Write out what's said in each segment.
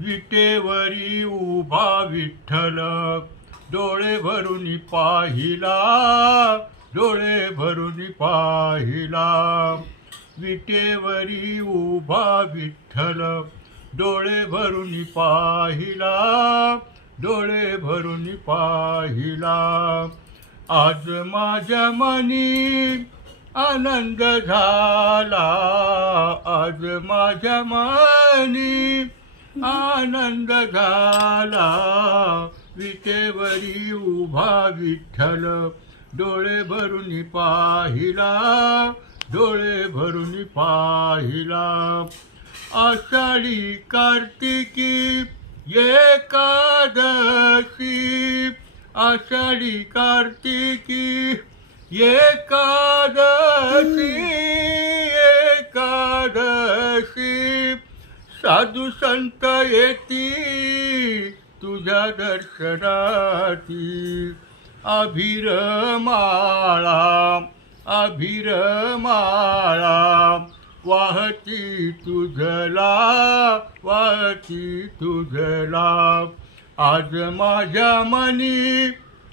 विटेवरी उभा विठ्ठल डोळे भरून पाहिला, डोळे भरून पाहिला. विटेवरी उभा विठ्ठल डोळे भरून पाहिला, डोळे भरून पाहिला. आज माझ्या मनी आनंद झाला, आज माझ्या मनी आनंद झाला. विटेवरी उभा विठ्ठल डोळे भरून पाहिला, डोळे भरून पाहिला. आषाढी कार्तिकी एकादशी, आषाढी कार्तिकी एकादशी, एकादशी. साधू संत येती तुझ्या दर्शनाची, अभिरमाळा, अभिरमाळा वाहती तुझला, वाहती तुझला. आज माझ्या मनी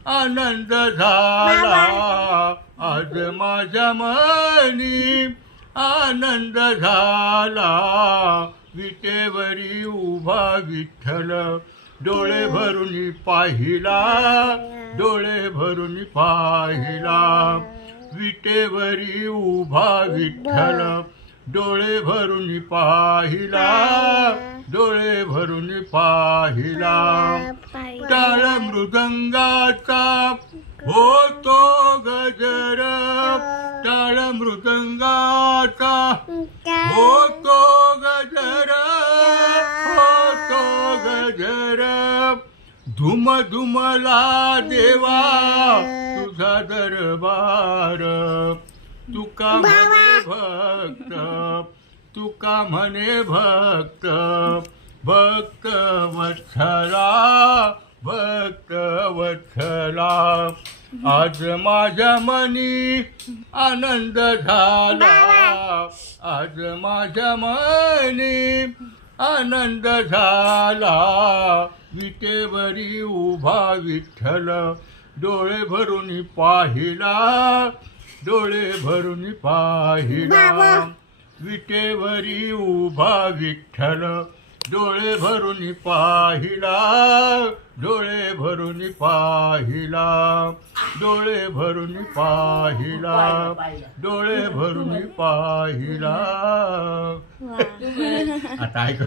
आनंद झाला, आज माझ्या मनी आनंद झाला. विटेवरी उभा विठ्ठल डोळे भरून पाहिला, डोळे भरून पाहिला. विटेवरी उभा विठ्ठल डोळे भरून पाहिला, डोळे भरून पाहिला. टाळ मृदंगाचा होतो गजर, टाळ मृदंगाचा होतो गजर, होतो गजर. धुम धुमला देवा तुझा दरबार, तुका म्हणे भक्त, तुका म्हणे भक्त. भक्त वत्सला, भक्त वत्सला. आज माझ्या मनी आनंद झाला, आज माझ्या मनी आनंद झाला. विटेवरी उभा विठ्ठल डोळे भरून पाहिला, डोळे भरून पाहिला. विटेवरी उभा विठ्ठल डोळे भरून पाहिला, डोळे भरून पाहिला, डोळे भरून पाहिला, डोळे भरून पाहिला. आता ऐक.